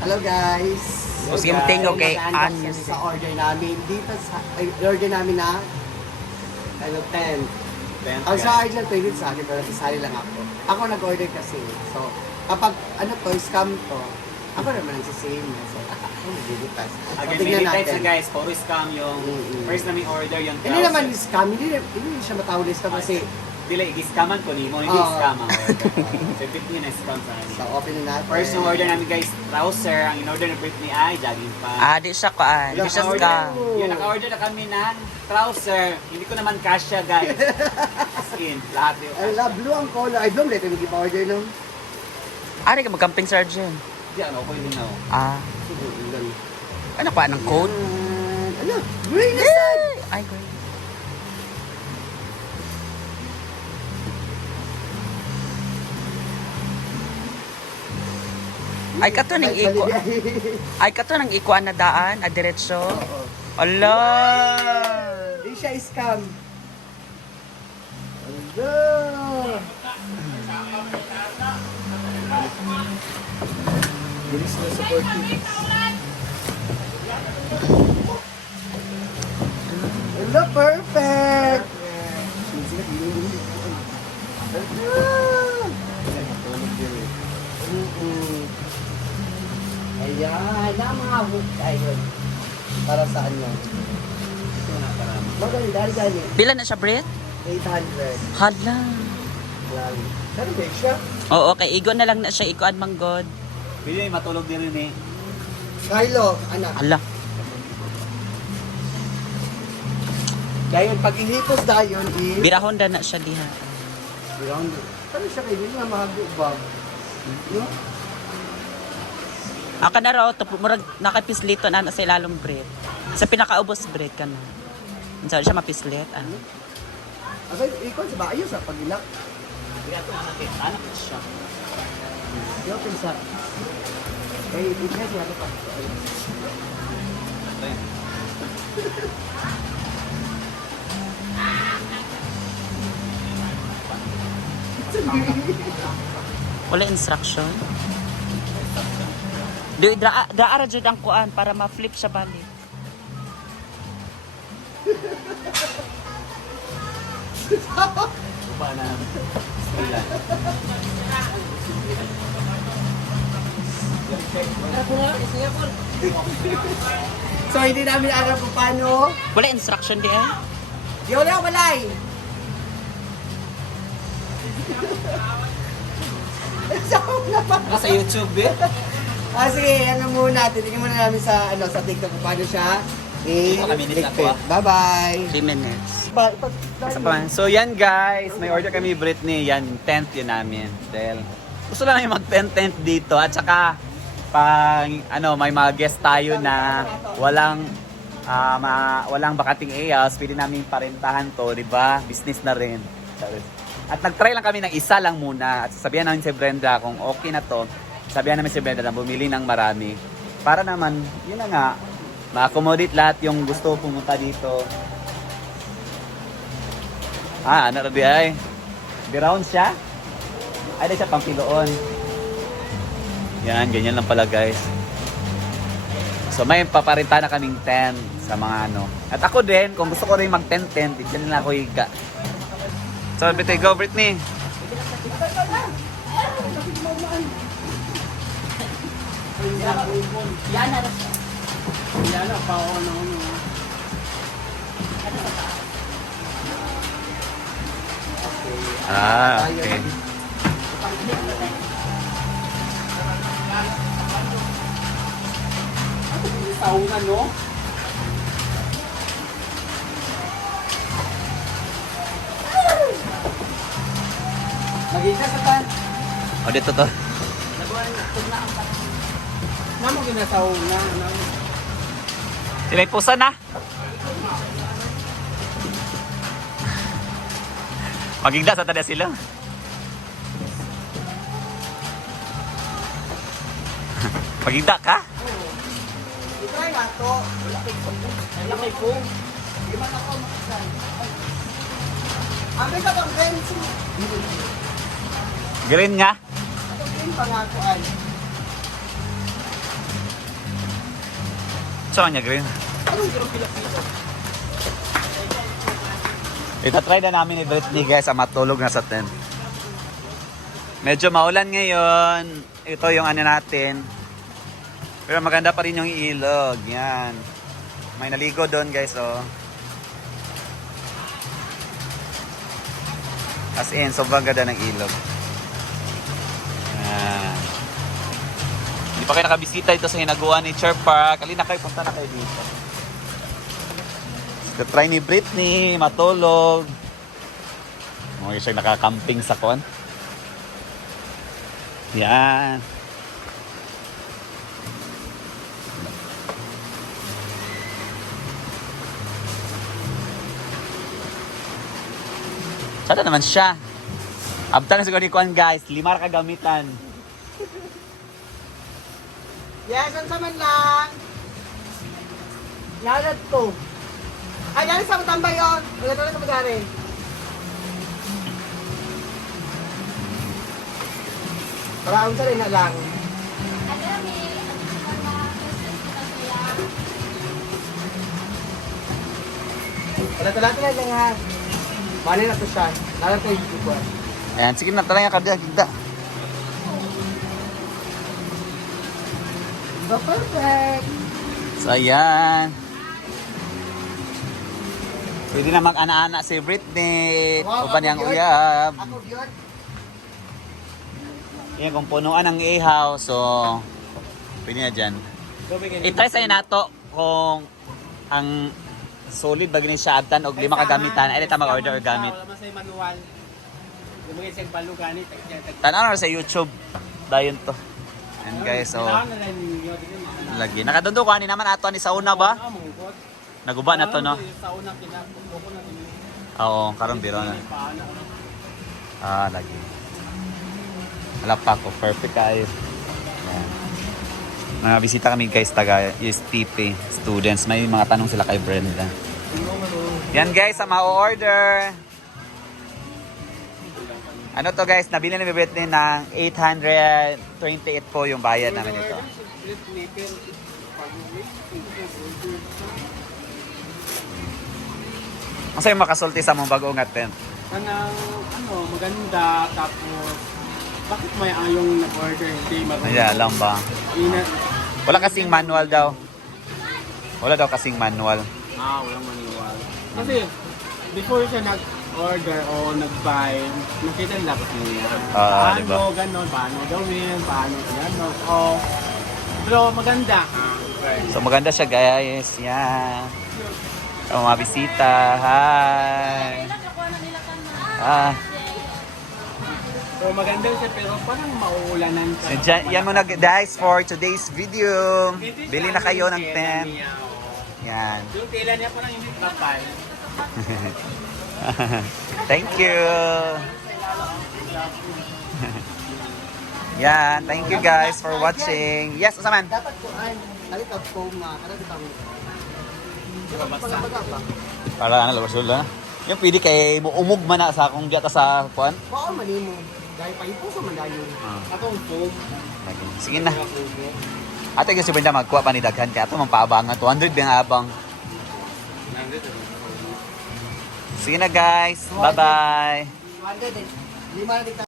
Hello guys. O simting okay, Kasi sa order namin dito sa order namin na 10. Ang sa order pwede sa akin pero sasali lang ako. Ako nag-order kasi. So kapag scam to, ako naman nagsisave. So ako magbibigay. So Again, tingnan many types natin. na guys, puro scam yung first namin order yung Hindi naman scam, hindi siya matawag scam kasi dila i-scaman ko nimo, hindi scam ang order. So Britney na scam sa amin. so open na natin. First yung order namin guys, trouser. Ang in-order ng Britney ay jogging pants. Di siya kuan. Di siya Naka-order- scam. Yun, naka-order na kami ng trouser. Hindi ko naman kasya guys. As in, lahat yung I love blue ang color. I don't let him give order no. Ari ka mag-camping sergeant. Di ano, ko hindi na. Ano pa ng code? Ano? Green na sad! Ay, great. Ay kato ning iko. Ay kato nang ikuan na daan, diretso. Ala. Di siya scam. Hello! Bilis na supportive. Hello, perfect! Ayan, na mga hook tayo. Para saan yun? Maganda, dali. Pila na siya, Brit? 800. Hala. Lagi. Saan ba siya? Oo, okay. Igo na lang na siya. Ikuan manggod. Bili matulog din rin eh. Kylo, anak. Hala. Dayon, pag inhipos dayon, Birahon na na siya diha. Ano siya kayo? Hindi nga mahago ba? No? Aka na raw, murag nakapislito na sa ilalong Brit. Sa pinakaubos Brit ka na. Saan siya mapislit? Ano? Asa, ikon sa ba? Ayun sa pag-ilak. Bili ato anak anak siya. Yo, pinsa. Eh, ibigay siya ito pa. Wala instruction? Daara dyan ang kuan para ma-flip siya balik. Upa na. Sila. So, hindi namin alam kung paano. Wala instruction di eh? Di wala, walay. Nasa YouTube eh. Sige, ano muna. Titingnan muna namin sa TikTok kung paano siya. Makaminit na po, Bye-bye. 3 minutes. Isa pa man. So yan guys, may order kami Britney. Yan, tent yun namin. Dahil gusto lang namin mag-tent dito. At saka, pang may mga guest tayo na walang bakating ALs, pwede namin parentahan to, di ba? Business na rin. At nag-try lang kami ng isa lang muna. At sabihan namin si Brenda kung okay na to. Sabihan namin si Brenda na bumili ng marami. Para naman, yun na nga, ma-accommodate lahat yung gusto pumunta dito. Ano rin di ay? Di round siya? Ay, di siya pampiloon. Yan, ganyan lang pala guys. So may paparinta na kaming tent sa mga ano. At ako din, kung gusto ko rin mag-tent, dyan na ako higa. So, go Britney. Yan na, pa-ono. Okay. Sauna, no? Magiging sa tan. O, dito to. Namo ginasauna. May pusa na. Magigda sa tada sila. Magigda ka? Try nga to. Wala kay phone. Di man ako makasan. Ang ka bang bench? Green nga. Ako din pangakuan. So, kanya green. Anong grong Pilipino? Itatry na namin ni Britney guys ang matulog na sa tent. Medyo maulan ngayon. Ito yung ano natin. Pero maganda pa rin yung ilog. Yan. May naligo doon guys oh. As in, sobrang ganda ng ilog. Yan. Hindi pa kayo nakabisita dito sa Hinaguan Nature Park. Alin na kayo, punta na kayo dito. Try ni Britney, matulog. Okay siya nakakamping sa kon. Yan. Sada naman siya. Abtan na siguro ni Kwan guys, 5 ra kagamitan. Yes, ang saman lang. Yalat to. Ay, yan sa tambay yun. Wala talaga magari. Para sa rin na lang. Wala lang ha. Bali na to siya. Nalang tayo dito po. Ayan, sige na, tara nga kada kita. So, perfect. So, ayan. Pwede na mag-ana-ana si Britney. Wow, Uban niyang ako yun. uyab. Ako yun. Yan, kung punuan ng ihaw, so pwede na dyan. I-try sa'yo na to kung ang solid bagay ni siya abtan o 5 kagamitan. Ay, dito mag-order or gamit. Wala man sa'yo manual. Lumagay siyang balo ganit. Tanaw na sa YouTube. Dayon to. And guys, so lagi. Nakadundo ko ani naman ato ni sauna ba? Naguba na to no. Sa unang kinapupo ko na din. Oo, karon biro na. Ah, lagi. Wala pa ko perfect kayo. Ayan. Mga bisita kami guys taga USPP students. May mga tanong sila kay Brenda. Yan guys, sa ma-order. Ano to guys, nabili na ni Britney ng 828 po yung bayad namin ito. Ang sa'yo makasulti sa mong bagong tent. Maganda, tapos bakit may ayong nag-order hindi marunong? Ay, alam ba? Wala kasing manual daw. Wala daw kasing manual. Walang manual. Kasi before siya nag-order o nag-buy, nakita nila ko niya. Paano, diba? gano'n, paano gawin, paano gano'n. So, pero maganda. So maganda siya guys. Yan. So, mga bisita. Hi. So maganda siya pero parang mauulanan So, yan muna guys for today's video. Bili na kayo ng tent. Yan. Yung tela niya parang hindi kapal. Thank you. Yan. Thank you guys for watching. Yes, Osaman. Dapat ko ay alit of foam na kada bitang. Para ano, lawas na. Yung pwede kay umug man na sa akong diata sa kuan. Oo, manimo. Dahil pa ito sa mandayon. Atong foam. Sige na. Ate kasi Brenda magkuha pa ni daghan kaya ato mampaabangan 200 bang abang. Sige na guys. Bye-bye. 200 eh. 5 na dito.